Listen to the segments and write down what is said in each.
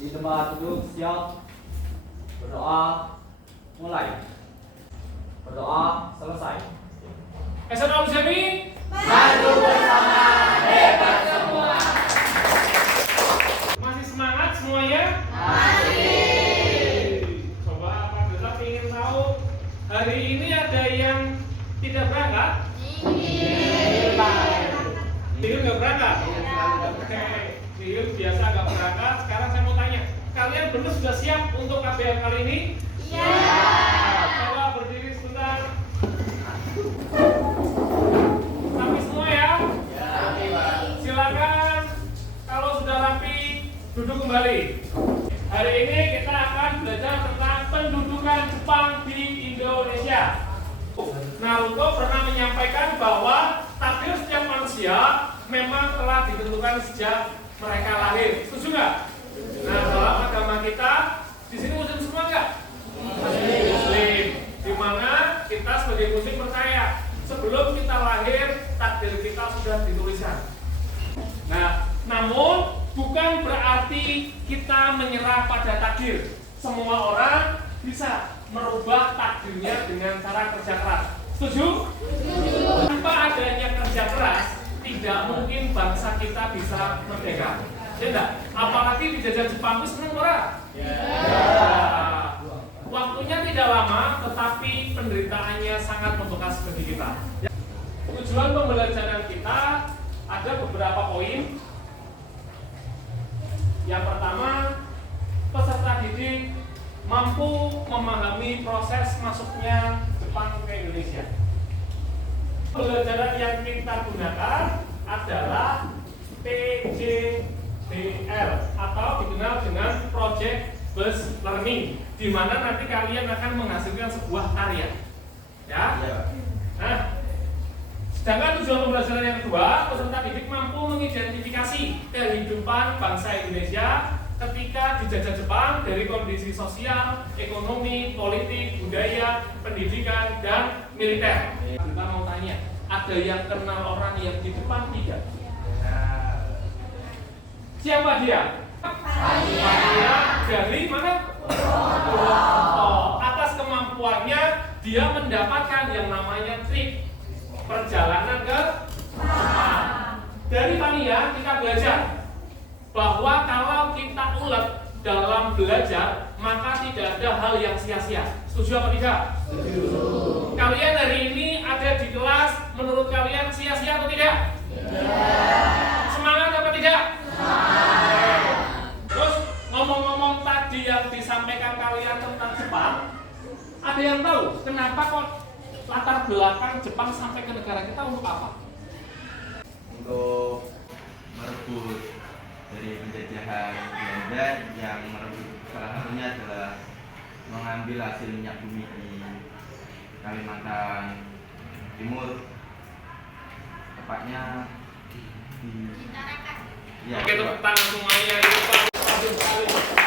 Di tempat duduk siap. Berdoa mulai. Berdoa selesai. Assalamu alaikum. Maju bersama, hebat semua. Masih semangat semuanya? Masih. Coba Pak Desa ingin tahu hari ini ada yang tidak berangkat? Tiul nggak berangkat? Oke, Tiul biasa nggak berangkat. Sekarang saya mau tanya, kalian berdua sudah siap untuk KBM kali ini? Iya. Coba berdiri sebentar. Rapi semua ya? Silakan. Kalau sudah rapi, duduk kembali. Hari ini kita akan belajar tentang pendudukan Jepang di Indonesia. Naruto pernah menyampaikan bahwa takdir setiap manusia memang telah ditentukan sejak mereka lahir. Setuju nggak? Nah, dalam agama kita di sini muslim semua nggak? Muslim. Di mana kita sebagai muslim percaya sebelum kita lahir takdir kita sudah dituliskan. Nah, namun bukan berarti kita menyerah pada takdir. Semua orang bisa merubah takdirnya dengan cara kerja keras. Setuju? Tanpa adanya kerja keras, tidak mungkin bangsa kita bisa merdeka. Ya enggak? Apalagi dijajah Jepang itu senang orang. Waktunya tidak lama, tetapi penderitaannya sangat membekas bagi kita. Tujuan pembelajaran kita ada beberapa poin. Yang pertama, peserta didik mampu memahami proses masuknya Jepang ke Indonesia. Pembelajaran yang kita gunakan adalah PJBL atau dikenal dengan Project Based Learning, di mana nanti kalian akan menghasilkan sebuah karya. Ya. Nah, sedangkan tujuan pembelajaran yang kedua, peserta didik mampu mengidentifikasi kehidupan bangsa Indonesia ketika dijajah Jepang dari kondisi sosial, ekonomi, politik, budaya, pendidikan, dan militer. Kita mau tanya, ada yang kenal orang yang di Jepang tidak? Siapa dia? Dia dari mana? Atas kemampuannya, dia mendapatkan yang namanya trip perjalanan ke Jepang. Dari Tania kita belajar bahwa kalau kita ulet dalam belajar, maka tidak ada hal yang sia-sia. Setuju apa tidak? Setuju. Kalian hari ini ada di kelas, menurut kalian sia-sia atau tidak? Semangat apa tidak? Terus ngomong-ngomong tadi yang disampaikan kalian tentang Jepang, ada yang tahu kenapa kok latar belakang Jepang sampai ke negara kita untuk apa? Untuk merebut dari penjajahan Belanda yang merebut, salah satunya adalah mengambil hasil minyak bumi di Kalimantan Timur, tepatnya di Oke, tepuk tangan semuanya.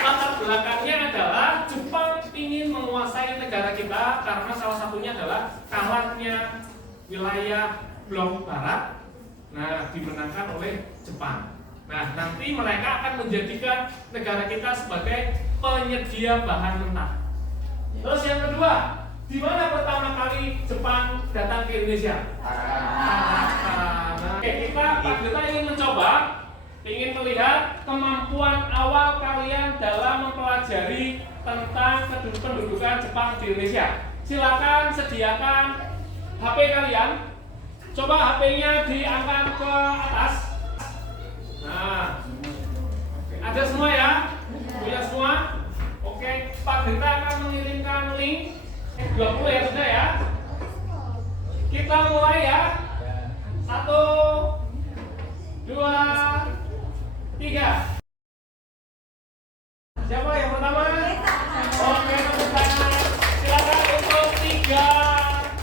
Latar belakangnya adalah Jepang ingin menguasai negara kita karena salah satunya adalah kalahnya wilayah blok barat, nah dimenangkan oleh Jepang. Nah, nanti mereka akan menjadikan negara kita sebagai penyedia bahan mentah. Terus yang kedua, di mana pertama kali Jepang datang ke Indonesia? Oke, kita Pak Duta ingin mencoba, ingin melihat kemampuan awal kalian dalam mempelajari tentang pendudukan Jepang di Indonesia. Silakan sediakan HP kalian. Coba HP-nya diangkat ke atas. Nah, ada semua ya? Punya semua? Oke, Pak Genta akan mengirimkan link 20 ya sudah ya. Kita mulai ya. 1, 2, 3. Siapa yang pertama? Oke, tepuk tangan. Silakan untuk 3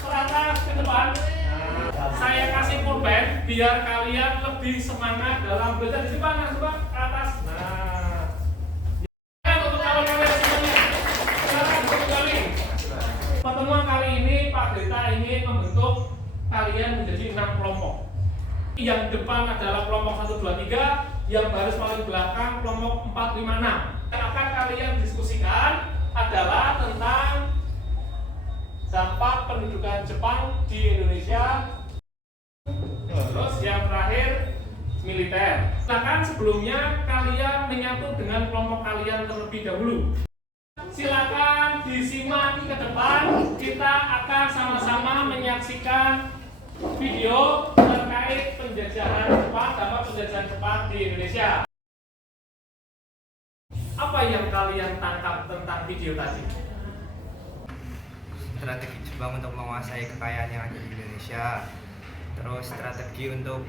teratas ke depan. Saya kasih pulpen biar kalian lebih semangat dalam belajar. Di depan, coba ke atas. Nah, untuk kawan-kawan semuanya, silakan kembali. Pertemuan kali ini Pak Genta ingin membentuk kalian menjadi 6 kelompok. Yang depan adalah kelompok 1, 2, 3, yang baris paling belakang kelompok 456. Yang akan kalian diskusikan adalah tentang dampak pendudukan Jepang di Indonesia. Terus yang terakhir militer. Silakan sebelumnya kalian menyatu dengan kelompok kalian terlebih dahulu. Silakan disimak ke depan. Kita akan sama-sama menyaksikan video terkait penjajahan Jepang, dampak penjajahan Jepang di Indonesia. Apa yang kalian tangkap tentang video tadi? Strategi Jepang untuk menguasai kekayaan yang ada di Indonesia, terus strategi untuk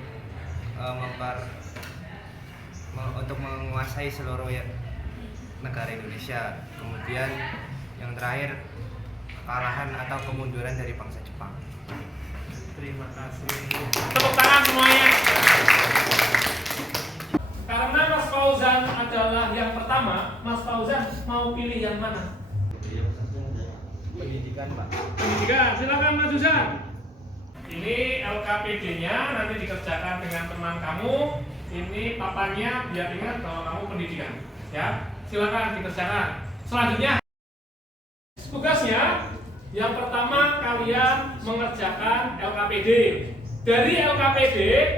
untuk menguasai seluruh negara Indonesia, kemudian yang terakhir kekalahan atau kemunduran dari bangsa Jepang. Terima kasih. Tepuk tangan semuanya. Karena Mas Fauzan adalah yang pertama, Mas Fauzan mau pilih yang mana? Pendidikan, Pak. Pendidikan, silakan Mas Susan. Ini LKPD-nya nanti dikerjakan dengan teman kamu. Ini papanya biar ingat bahwa kamu pendidikan. Ya, silakan dikerjakan. Selanjutnya, tugasnya yang pertama kalian mengerjakan LKPD. Dari LKPD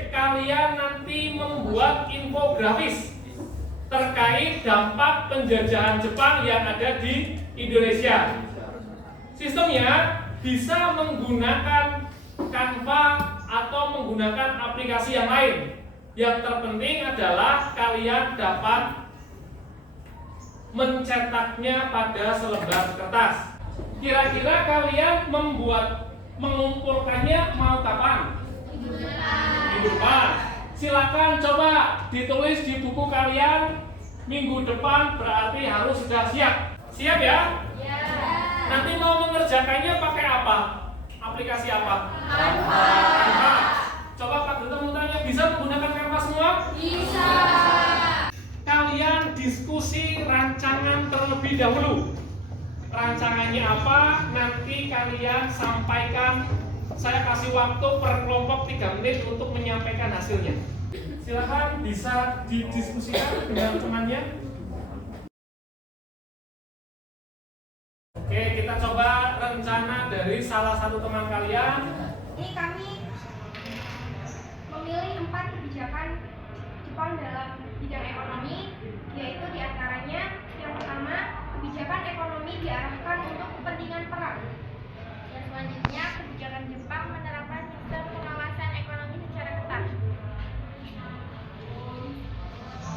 kalian nanti membuat infografis terkait dampak penjajahan Jepang yang ada di Indonesia. Sistemnya bisa menggunakan Canva atau menggunakan aplikasi yang lain. Yang terpenting adalah kalian dapat mencetaknya pada selembar kertas. Kira-kira kalian mengumpulkannya mau kapan? Minggu depan. Silakan coba ditulis di buku kalian. Minggu depan berarti harus sudah siap. Siap ya? Ya. Nanti mau mengerjakannya pakai apa? Aplikasi apa? Canva. Coba Pak Duta mau tanya, bisa menggunakan Canva semua? Bisa. Kalian diskusi rancangan terlebih dahulu. Rancangannya apa? Nanti kalian sampaikan. Saya kasih waktu per kelompok 3 menit untuk menyampaikan hasilnya. Silakan bisa didiskusikan dengan temannya. Oke, kita coba rencana dari salah satu teman kalian. Ini kami memilih 4 kebijakan Jepang dalam bidang ekonomi, yaitu diantaranya yang pertama, kebijakan ekonomi diarahkan untuk kepentingan perang. Dan selanjutnya, kebijakan Jepang menerapkan sistem pengawasan ekonomi secara ketat.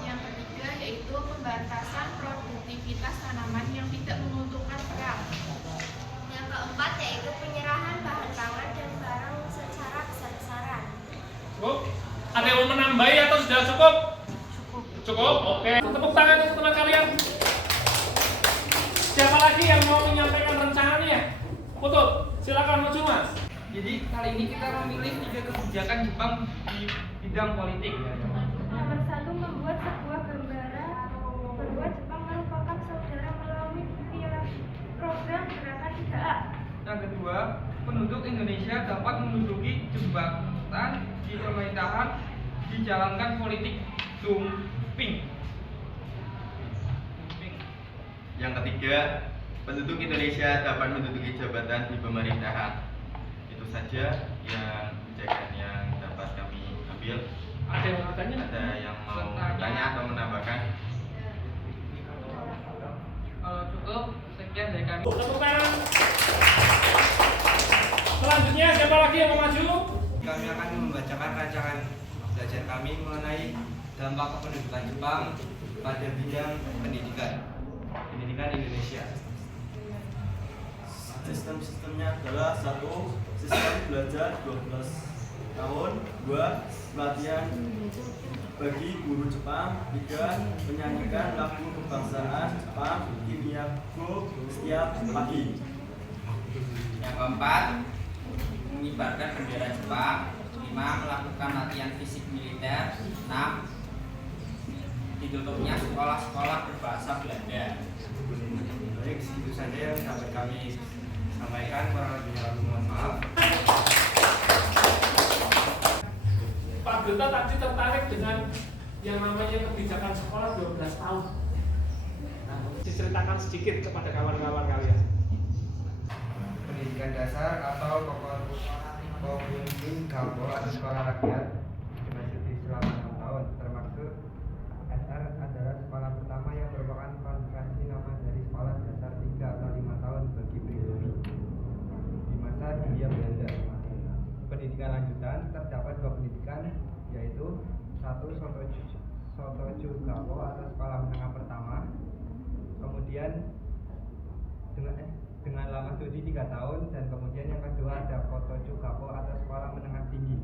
Yang ketiga yaitu pembatasan produktivitas tanaman yang tidak menguntungkan perang. Yang keempat yaitu penyerahan bahan pangan dan barang secara besar-besaran. Cukup? Ada yang mau menambahi atau sudah cukup? Cukup? Oke. Tepuk tangan untuk teman kalian. Siapa lagi yang mau menyampaikan rencangannya? Putut, silakan maju Mas. Jadi kali ini kita memilih 3 kebijakan Jepang di bidang politik. Nomor 1, membuat sebuah gambaran bahwa Jepang merupakan saudara melalui program gerakan 3A. Yang kedua, penduduk Indonesia dapat menduduki jabatan di pemerintahan dijalankan politik dumping. Yang ketiga, penduduk Indonesia dapat menduduki jabatan di pemerintahan. Itu saja yang kebijakan yang dapat kami ambil. Ada yang mau bertanya? Ada yang mau bertanya atau menambahkan? Kalau cukup, sekian dari kami. Tepuk tangan. Selanjutnya siapa lagi yang mau maju? Kami akan membacakan rancangan belajar kami mengenai dampak kependudukan Jepang pada bidang pendidikan Indonesia. Sistemnya adalah 1. Sistem belajar 12 tahun. 2. Pelatihan bagi guru Jepang. 3. Menyanyikan lagu kebangsaan Jepang Kimiyaku setiap pagi. Yang keempat, mengibarkan bendera Jepang. 5. Melakukan latihan fisik militer. 6. Ditutupnya sekolah-sekolah berbahasa Belanda. Baik, segitu saja yang dapat kami sampaikan. Kurang lebihnya kami mohon maaf. Pak Duta tadi tertarik dengan yang namanya kebijakan sekolah 12 tahun? Nah, diceritakan sedikit kepada kawan-kawan kalian. Pendidikan dasar atau Komuniti Gapo atau sekolah rakyat dimasuki selama 6 tahun, termasuk SR adalah sekolah pertama yang merupakan konversi nama dari sekolah dasar 3 atau 5 tahun bagi pribumi di masa Hindia Belanda. Pendidikan lanjutan terdapat 2 pendidikan, yaitu 1 Sotoju Gapo atau sekolah menengah pertama, kemudian dengan lama studi 3 tahun, dan kemudian yang kedua ada Kotoju Gapo atau sekolah menengah tinggi,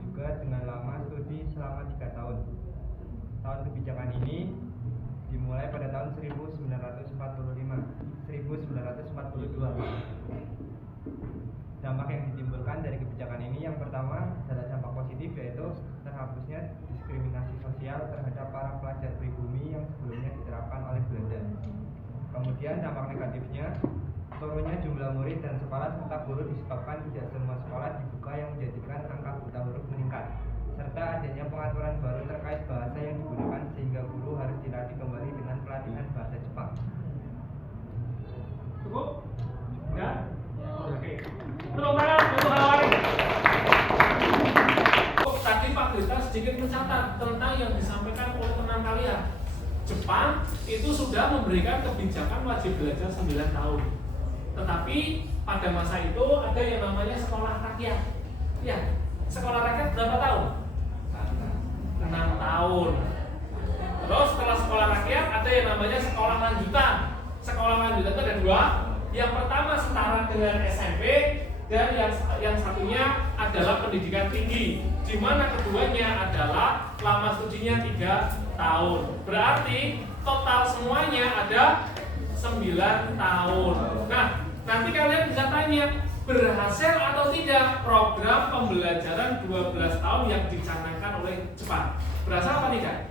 juga dengan lama studi selama 3 tahun. Tahun kebijakan ini dimulai pada tahun 1942. Dampak yang ditimbulkan dari kebijakan ini yang pertama adalah dampak positif, yaitu terhapusnya diskriminasi sosial terhadap para pelajar pribumi yang sebelumnya diterapkan oleh Belanda. Kemudian dampak negatifnya, turunnya jumlah murid dan sekolah serta guru disebabkan tidak semua sekolah dibuka yang menjadikan angka buta huruf meningkat, serta adanya pengaturan baru terkait bahasa yang digunakan sehingga guru harus dilatih kembali dengan pelatihan bahasa Jepang. Cukup? Ya? Oke. Tepuk tangan untuk Hawari. Tadi Pak Grita sedikit mencatat tentang yang disampaikan oleh teman kalian. Jepang itu sudah memberikan kebijakan wajib belajar 9 tahun. Tetapi pada masa itu ada yang namanya sekolah rakyat. Ya, sekolah rakyat berapa tahun? 6 tahun. Terus setelah sekolah rakyat ada yang namanya sekolah lanjutan. Sekolah lanjutan itu ada 2. Yang pertama setara dengan SMP, dan yang satunya adalah pendidikan tinggi, di mana keduanya adalah lama studinya 3 tahun. Berarti total semuanya ada 9 tahun. Nah, nanti kalian bisa tanya, berhasil atau tidak program pembelajaran 12 tahun yang dicanangkan oleh Jepang? Berhasil apa tidak?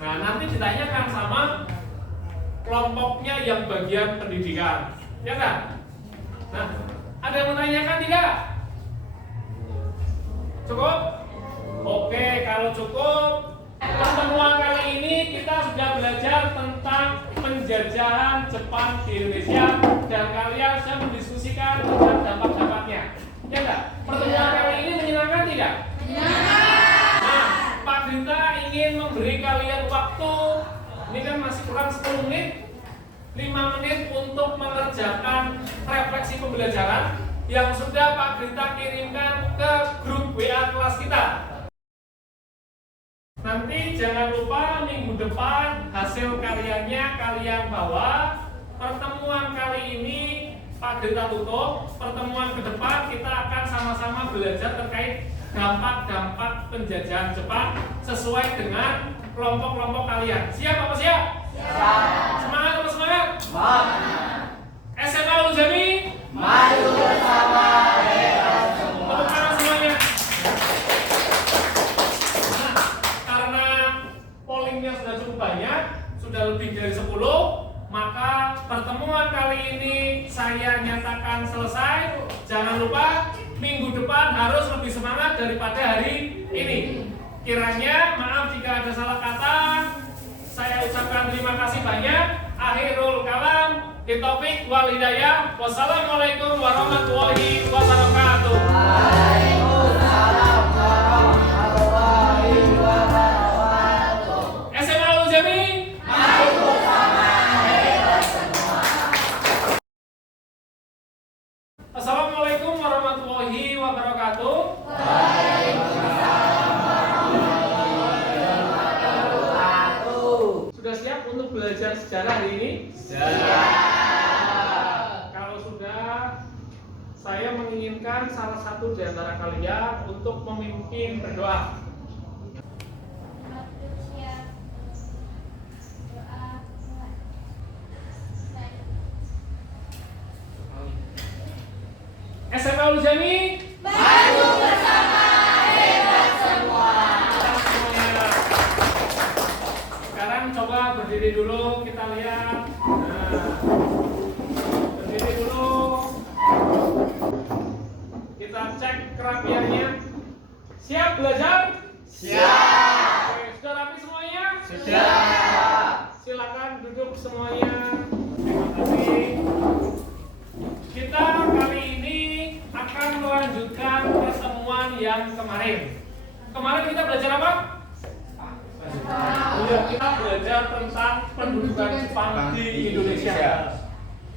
Nah, nanti ditanyakan sama kelompoknya yang bagian pendidikan, ya kan? Nah, ada yang menanyakan tidak? Cukup? Oke, kalau cukup, pertemuan kali ini kita sudah belajar tentang penjajahan Jepang di Indonesia, dan kalian sudah mendiskusikan tentang dampak-dampaknya, ya enggak? Pertemuan kali ini menyenangkan tidak? Menyenangkan. Nah, Pak Grita ingin memberi kalian waktu. Ini kan masih kurang 10 menit, 5 menit untuk mengerjakan refleksi pembelajaran yang sudah Pak Grita kirimkan ke grup WA kelas kita. Nanti jangan lupa minggu depan hasil karyanya kalian bawa. Pertemuan kali ini Pak Grita tutup. Pertemuan ke depan kita akan sama-sama belajar terkait dampak-dampak penjajahan Jepang sesuai dengan kelompok-kelompok kalian. Siap apa siap? Siap. Semangat apa semangat? Semangat. SMA Ulujami, maju bersama, hebat semua. Tepuk tangan semuanya. Nah, karena pollingnya sudah cukup banyak, sudah lebih dari 10, maka pertemuan kali ini saya nyatakan selesai. Jangan lupa minggu depan harus lebih semangat daripada hari ini. Kiranya maaf jika ada salah kata. Saya ucapkan terima kasih banyak. Akhirul kalam, Taufik wal hidayah. Wassalamualaikum warahmatullahi wabarakatuh. Waalaikumsalam warahmatullahi wabarakatuh. SMA Ulujami, maju bersama, hebat semua. Assalamualaikum warahmatullahi wabarakatuh. Sudah siap untuk belajar sejarah hari ini? Siap. Kalau sudah, saya menginginkan salah satu di antara kalian untuk memimpin berdoa. SMA Ulujami, maju bersama, hebat semua. Sekarang coba berdiri dulu, kita lihat. Nah, berdiri dulu. Kita cek kerapiannya. Siap belajar? Siap. Oke, sudah rapi semuanya? Sudah. Silakan duduk semuanya. Terima kasih. Kita kali ini akan melanjutkan pertemuan yang kemarin. Kemarin kita belajar apa? Ya, kita belajar tentang pendudukan Jepang di Indonesia.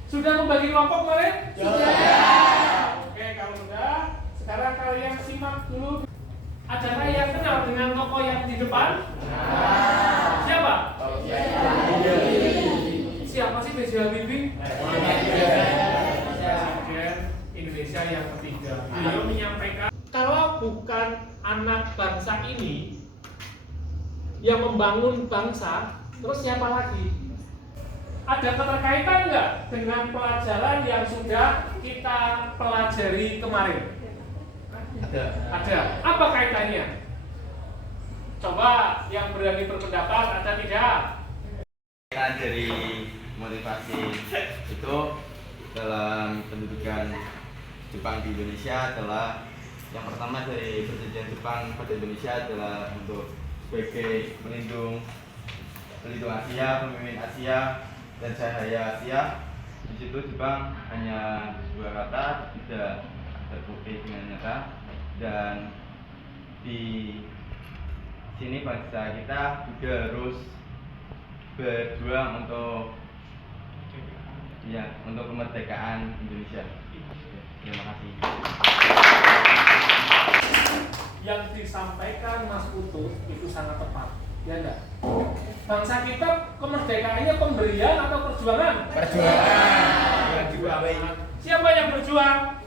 Sudah membagi kelompok kemarin? Sudah. Oke, kalau sudah, sekarang kalian simak dulu. Adakah yang kenal dengan tokoh yang di depan? Siapa? Siapa sih B.J. Habibie? Presiden Indonesia yang ketiga. Beliau menyampaikan, kalau bukan anak bangsa ini yang membangun bangsa, terus siapa lagi? Ada keterkaitan nggak dengan pelajaran yang sudah kita pelajari kemarin? Ada. Apa kaitannya? Coba yang berani berpendapat, ada tidak? Dari motivasi itu dalam pendudukan Jepang di Indonesia adalah yang pertama dari perjanjian Jepang pada Indonesia adalah untuk sebagai pelindung Asia, pemimpin Asia dan cahaya Asia. Di situ Jepang hanya dua kata, tidak terbukti dengan nyata, dan di sini bangsa kita juga harus berjuang untuk kemerdekaan Indonesia. Terima kasih. Yang disampaikan Mas Putu itu sangat tepat, ya enggak? Bangsa kita kemerdekaannya pemberian atau perjuangan? Perjuangan. Siapa yang berjuang?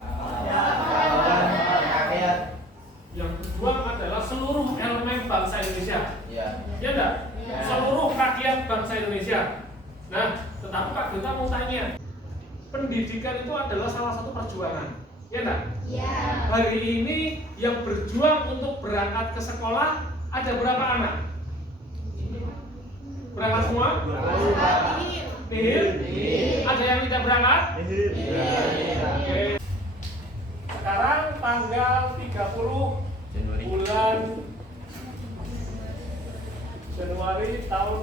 Yang berjuang adalah seluruh elemen bangsa Indonesia. Ya enggak? Seluruh rakyat bangsa Indonesia. Nah, tetapi Pak Duta mau tanya, pendidikan itu adalah salah satu perjuangan, ya enggak? Hari ini yang berjuang untuk berangkat ke sekolah ada berapa anak? Berangkat semua? Nihil? Ada yang tidak berangkat? Oke. Sekarang tanggal 30 bulan Januari tahun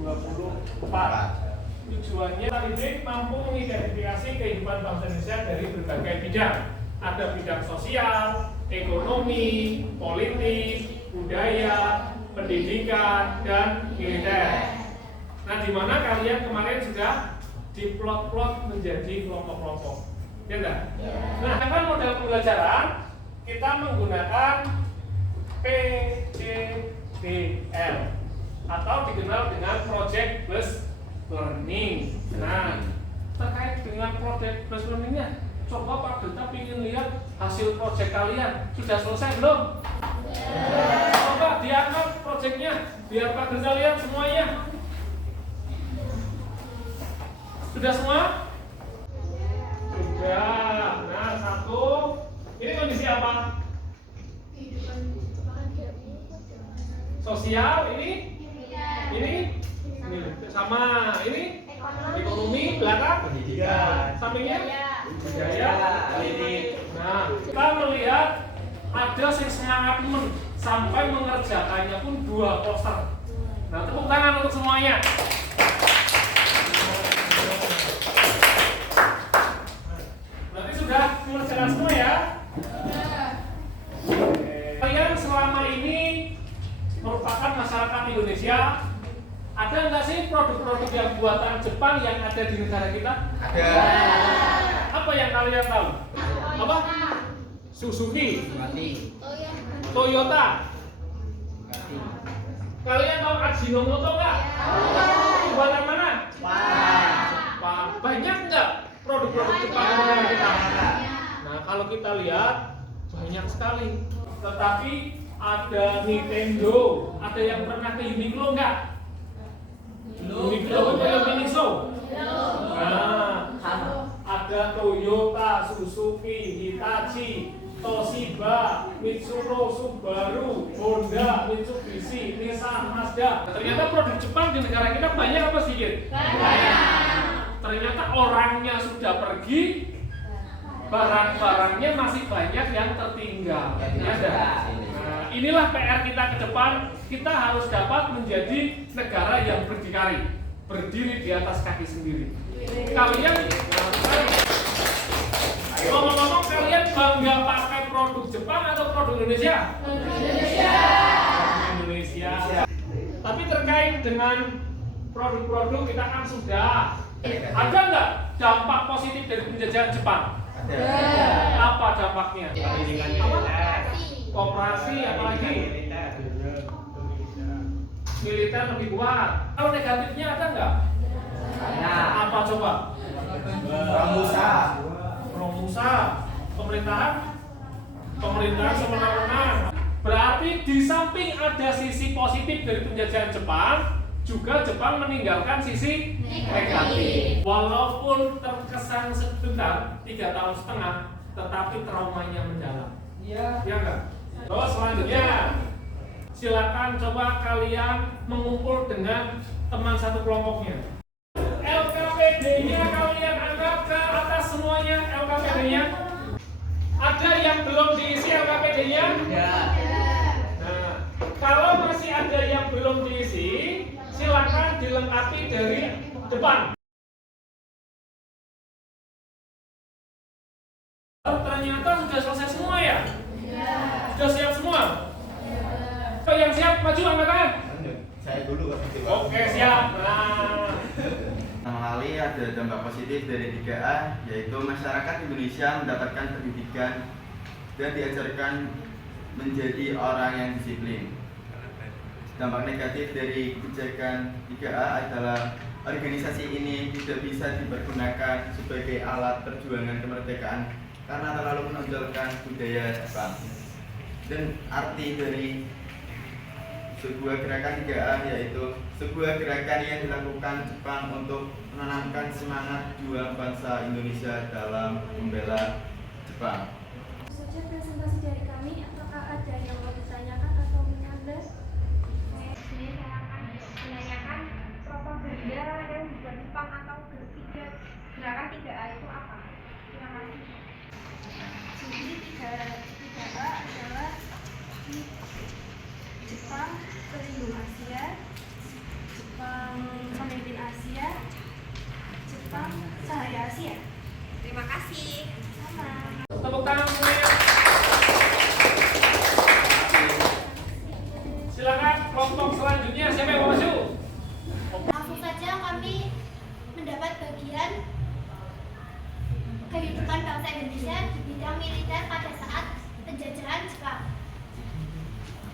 2024. Tujuannya didik mampu mengidentifikasi kehidupan bangsa Indonesia dari berbagai bidang. Ada bidang sosial, ekonomi, politik, budaya, pendidikan, dan militer. Nah, di mana kalian kemarin sudah diplot-plot menjadi kelompok-kelompok, ya enggak? Nah, kan model pembelajaran kita menggunakan PJBL atau dikenal dengan Project Based Learning. Nah, terkait dengan Project Based Learning-nya, coba Pak Duta ingin lihat hasil proyek kalian sudah selesai belum? Coba diangkat proyeknya biar Pak Duta lihat semuanya. Sudah semua? Sudah. Nah, satu. Ini kondisi apa? Sosial ini? Ini? Ini sama ini? Ekonomi belakang? Pendidikan. Sampingnya? Budaya. Nah, kita melihat ada yang semangat sampai mengerjakannya pun 2 poster. Nah, tepuk tangan untuk semuanya. Berarti sudah mengerjakan semua ya? Kalian selama ini merupakan masyarakat Indonesia. Ada nggak sih produk-produk yang buatan Jepang yang ada di negara kita? Ada. Apa yang kalian tahu? Apa? Suzuki, Toyota. Kalian tahu Ajinomoto nggak? Buatan mana? Banyak nggak produk-produk Jepang di negara kita? Nah, kalau kita lihat banyak sekali. Tetapi ada Nintendo. Ada yang pernah ke Uniqlo nggak? Uniqlo itu yang Miniso. Nah, ada Toyota, Suzuki, Hitachi, Toshiba, Mitsubishi, Subaru, Honda, Mitsubishi, Nissan, Mazda. Ternyata produk Jepang di negara kita banyak apa sedikit? Banyak. Ternyata orangnya sudah pergi, barang-barangnya masih banyak yang tertinggal. Ya, inilah PR kita ke depan. Kita harus dapat menjadi negara yang berdikari, berdiri di atas kaki sendiri. Kalian, ngomong-ngomong, kalian bangga pakai produk Jepang atau produk Indonesia? Indonesia. Tapi terkait dengan produk-produk kita kan sudah ada nggak dampak positif dari penjajahan Jepang? Apa dampaknya? Koperasi, apalagi militer lebih kuat. Kalau negatifnya ada nggak? Apa coba? Romusa, pemerintahan semena-mena. Berarti di samping ada sisi positif dari penjajahan Jepang, juga Jepang meninggalkan sisi negatif. Walaupun terkesan sebentar, 3,5 tahun, tetapi traumanya mendalam. Iya nggak? Terus selanjutnya, silakan coba kalian mengumpul dengan teman satu kelompoknya. LKPD-nya kalian anggap ke atas semuanya. LKPD-nya ada yang belum diisi LKPD-nya? Nah, kalau masih ada yang belum diisi, silakan dilengkapi dari depan. Ternyata sudah selesai semua ya? Sudah siap semua? Yang siap maju angkat tangan. Saya dulu. Oke, siap. Pertama kali ada dampak positif dari 3A, yaitu masyarakat Indonesia mendapatkan pendidikan dan diajarkan menjadi orang yang disiplin. Dampak negatif dari kebijakan 3A adalah organisasi ini tidak bisa dipergunakan sebagai alat perjuangan kemerdekaan karena terlalu menonjolkan budaya Jepang. Dan arti dari sebuah gerakan 3A yaitu sebuah gerakan yang dilakukan Jepang untuk menanamkan semangat juang bangsa Indonesia dalam membela Jepang. Saja presentasi dari kami, apakah ada yang mau ditanyakan atau menambah? Ini saya akan menanyakan propaganda yang dibuat Jepang atau gerakan 3A itu apa? Terima kasih. Jadi 3A adalah Jepang pelindung Asia, Jepang pemimpin Asia, Jepang cahaya Asia. Terima kasih. Sama. Tepuk tangan semuanya. Silakan kelompok selanjutnya, siapa yang mau maju? Langsung saja kami mendapat bagian kehidupan bangsa Indonesia di bidang militer pada saat penjajahan Jepang.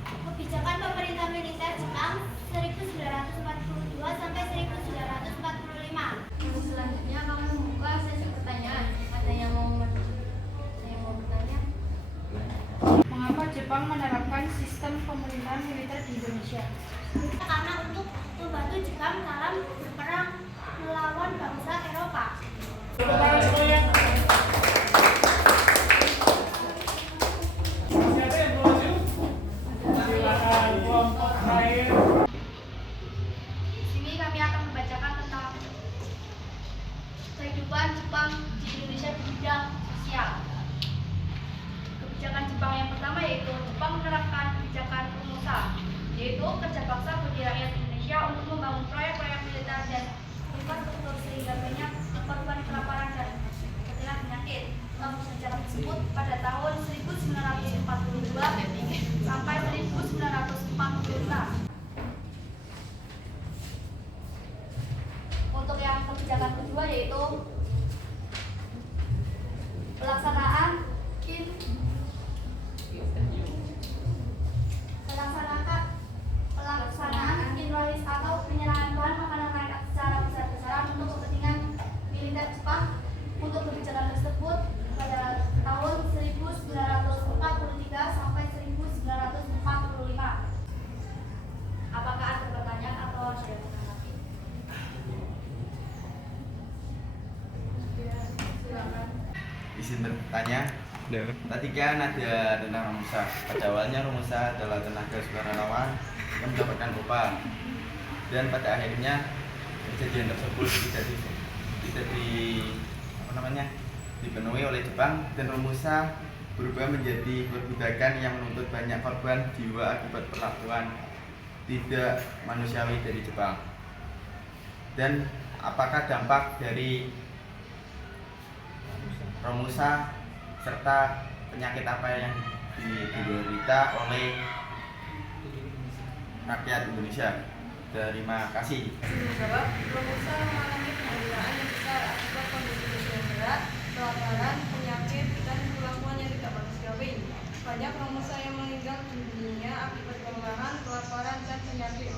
Kebijakan pemerintah militer Jepang 1942 sampai 1945. Selanjutnya kami membuka sesi pertanyaan. Ada yang mau bertanya? Mengapa Jepang menerapkan sistem pemerintahan militer di Indonesia? Karena untuk membantu Jepang dalam berperang melawan bangsa Eropa. Tepuk tangan semuanya. Siapa yang mau maju? Silakan kelompok lain. Di sini kami akan membacakan tentang kehidupan Jepang di Indonesia di bidang sosial. Kebijakan Jepang yang pertama yaitu Jepang menerapkan kebijakan Romusa, yaitu kerja paksa bagi rakyat Indonesia untuk membangun proyek-proyek militer dan infrastruktur sehingga banyak korban kelaparan dan terkena penyakit. Dalam sejarah tersebut pada tahun 1942 sampai 1945. Untuk yang kebijakan kedua yaitu pelaksanaan kinrois atau penyerangan bahan makanan rakyat secara besar-besaran untuk kepentingan militer Jepang. Untuk kebijakan tersebut pada tahun 1943 sampai 1945. Apakah ada pertanyaan atau ada yang menanggapi? Ya, silakan. Izin bertanya. Tadi kan ada tentang Romusa. Pada awalnya Romusa adalah tenaga sukarelawan yang mendapatkan upah, dan pada akhirnya kejadian tersebut tidak dipenuhi oleh Jepang, dan Romusa berubah menjadi perbudakan yang menuntut banyak korban jiwa akibat perlakuan tidak manusiawi dari Jepang. Dan apakah dampak dari Romusa serta penyakit apa yang diderita oleh rakyat Indonesia? Terima kasih. Menjawab, Romusa mengalami penderitaan yang besar akibat kondisi yang berat, kelaparan, penyakit, dan perlakuan yang tidak manusiawi. Banyak Romusa yang meninggal dunia akibat kelelahan, kelaparan, dan penyakit.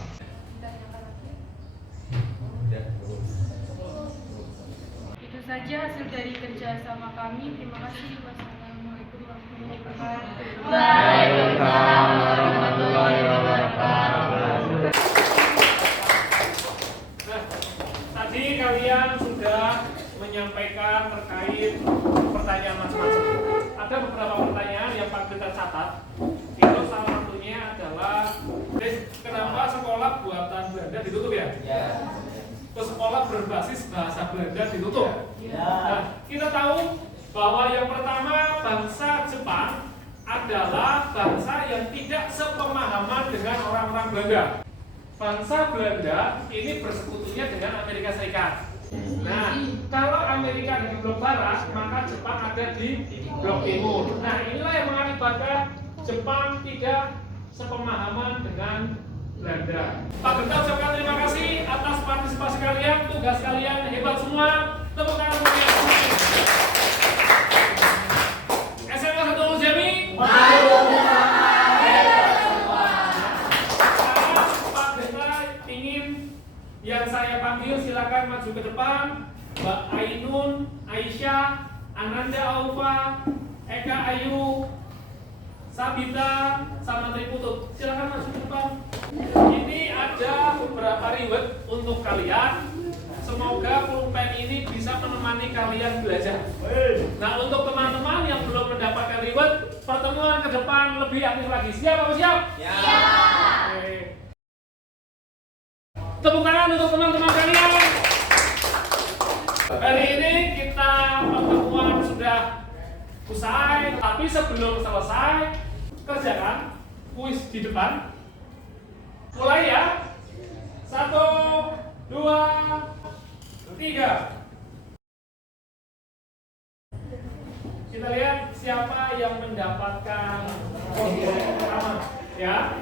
Itu saja hasil dari kerja sama kami. Terima kasih. Wassalamualaikum warahmatullahi wabarakatuh. Waalaikumsalam warahmatullahi wabarakatuh. Nah, tadi kalian sudah menyampaikan terkait pertanyaan macam-macam. Ada beberapa pertanyaan yang Pak kita catat. Itu salah satunya adalah, kenapa sekolah buatan Belanda ditutup ya? Ya. Terus sekolah berbasis bahasa Belanda ditutup. Ya. Nah, kita tahu bahwa yang pertama bangsa Jepang adalah bangsa yang tidak sepemahaman dengan orang-orang Belanda. Bangsa Belanda ini bersekutunya dengan Amerika Serikat. Nah, kalau Amerika di blok barat, maka Jepang ada di blok timur. Nah, inilah yang mengakibatkan Jepang tidak sepemahaman dengan Belanda. Pak Genta ucapkan terima kasih atas partisipasi kalian, tugas kalian hebat semua. Tepuk tangan bagi SMA 1 Jami. Pak Genta ingin yang saya panggil silakan maju ke depan. Mbak Ainun, Aisyah, Ananda Aufa, Eka Ayu, Sabita, sama Triputut. Silakan maju ke depan. Ini ada beberapa reward untuk kalian. Semoga pulpen ini bisa menemani kalian belajar. Nah, untuk teman-teman yang belum mendapatkan reward, pertemuan ke depan lebih aktif lagi. Siap apa siap? Siap. Oke. Tepuk tangan untuk teman-teman kalian. Hari ini kita pertemuan sudah usai, tapi sebelum selesai, kerjakan kuis di depan. Mulai ya. 1, 2, 3. Kita lihat siapa yang mendapatkan posisi pertama, ya.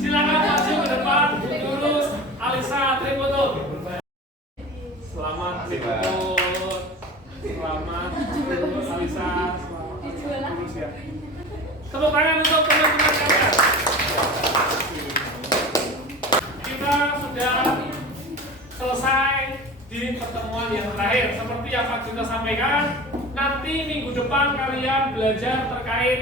Silakan maju ke depan, lurus. Alisa Triputut. Selamat Triputut. Selamat lurus Alisa. Selamat lurus ya. Tepuk tangan untuk teman-teman kalian. Kita sudah selesai di pertemuan yang terakhir. Seperti yang Pak Genta sampaikan, nanti minggu depan kalian belajar terkait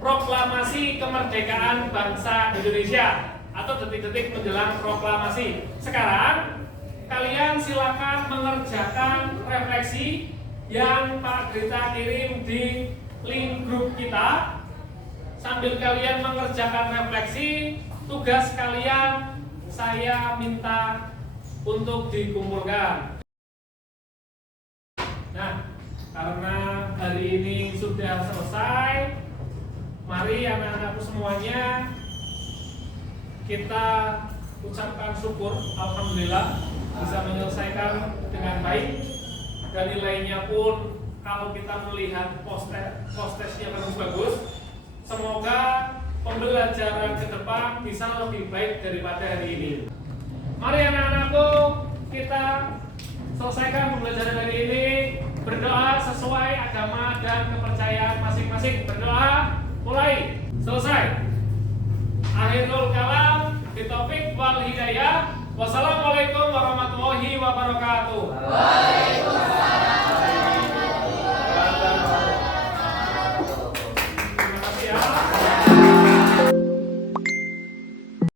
proklamasi kemerdekaan bangsa Indonesia atau detik-detik menjelang proklamasi. Sekarang kalian silakan mengerjakan refleksi yang Pak Genta kirim di link grup kita. Sambil kalian mengerjakan refleksi, tugas kalian saya minta untuk dikumpulkan. Nah, karena hari ini sudah selesai, mari anak-anakku semuanya kita ucapkan syukur, alhamdulillah bisa menyelesaikan dengan baik. Dan nilainya pun kalau kita melihat post-testnya bagus-bagus, semoga pembelajaran ke depan bisa lebih baik daripada hari ini. Mari anak-anakku, kita selesaikan pembelajaran hari ini. Berdoa sesuai agama dan kepercayaan masing-masing. Berdoa, mulai, selesai. Akhirul kalam, bitaufiq wal hidayah. Wassalamualaikum warahmatullahi wabarakatuh. Waalaikumsalam.